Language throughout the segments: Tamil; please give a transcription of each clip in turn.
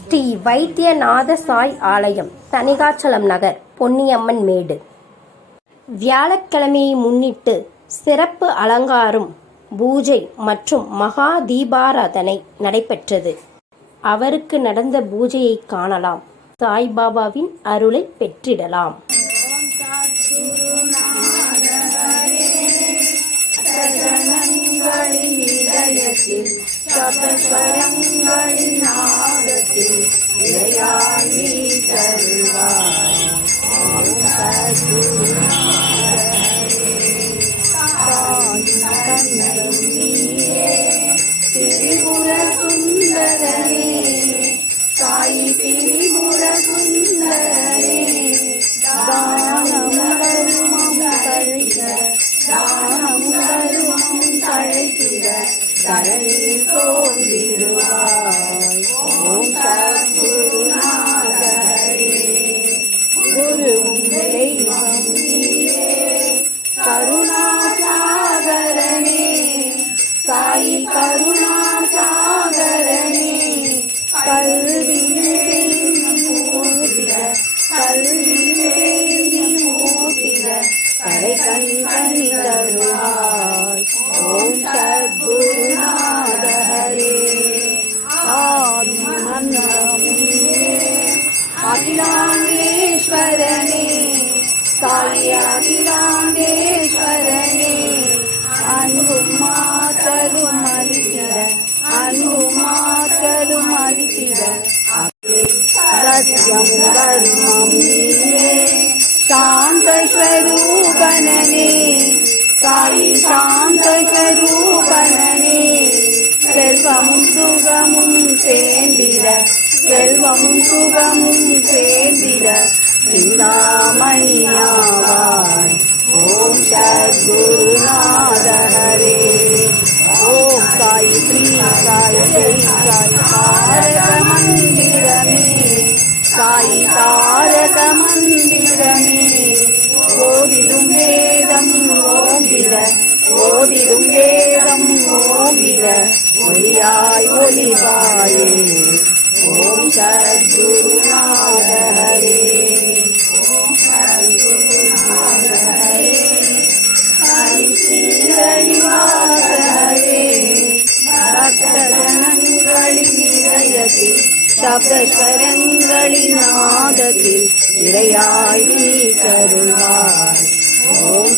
ஸ்ரீ வைத்தியநாத சாய் ஆலயம் தனிகாச்சலம் நகர் பொன்னியம்மன் மேடு வியாழக்கிழமையை முன்னிட்டு சிறப்பு அலங்காரம் பூஜை மற்றும் மகா தீபாராதனை நடைபெற்றது அவருக்கு நடந்த பூஜையை காணலாம் சாய்பாபாவின் அருளை பெற்றிடலாம் சபஸ்வரங்களின் நாதத்தில் இளையாணி தருவாய் திரிபுர சுந்தரனே சாயி திரு கருணாசாகரனே சாயி கருணாசாகரனே கல்வியின் மூர்த்திக காளியாபிராமேஸ்வரனே அகிலாண்டேஸ்வரனே அன்பும் மாற்றலும் அளித்திட அன்பும் மாற்றலும் அளித்திட சத்யம் தர்மம் நீயே சாந்தஸ்வரூபனனே சாயி சாந்தஸ்வரூபனனே செல்வமும் சுகமும் சேர்ந்திட செல்வமும் சுகமும் சேர்ந்திட சிந்தாமணியாவாய். ஓம் சத்குருநாத ஹரே. ஓம் சாய் ஸ்ரீ சாய் ஜெய் சாய் தாரக மந்திரமே சாய் தாரக மந்திரமே ஓதிடும் வேதம் ஓங்கிட ஓதிடும் வேதம் ஓங்கிட ஒளியாய் ஒளிவாயே. ஓம் சத்குருநாத ஹரே. சத்குருநாத ஹரே ஹரி ஸ்ரீரணிவாச ஹரே பக்தஜனங்களின் இதயத்தில் சப்தஸ்வரங்களின் நாதத்தில் இறையாய் ஓம்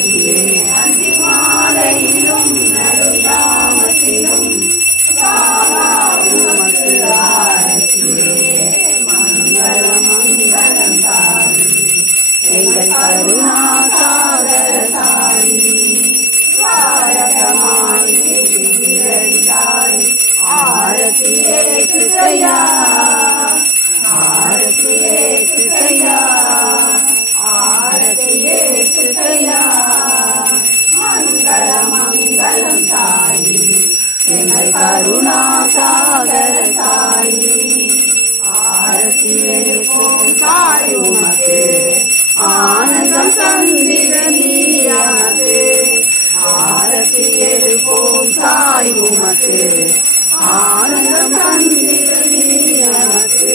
ஆரத்தியே அதிமாலையிலும் நடுதாமத்திலும் சாவா உமக்கு ஆரத்தியே மங்களம் சாயி எங்கள் கருணா சாகர சாயி ஆரத்தியே போம் சாய் உமக்கு ஆனந்தம் தந்திர நீயமக்கு ஆரத்தியே போம் சாய் உமக்கு ஆனந்தம் தந்திர நீயமக்கு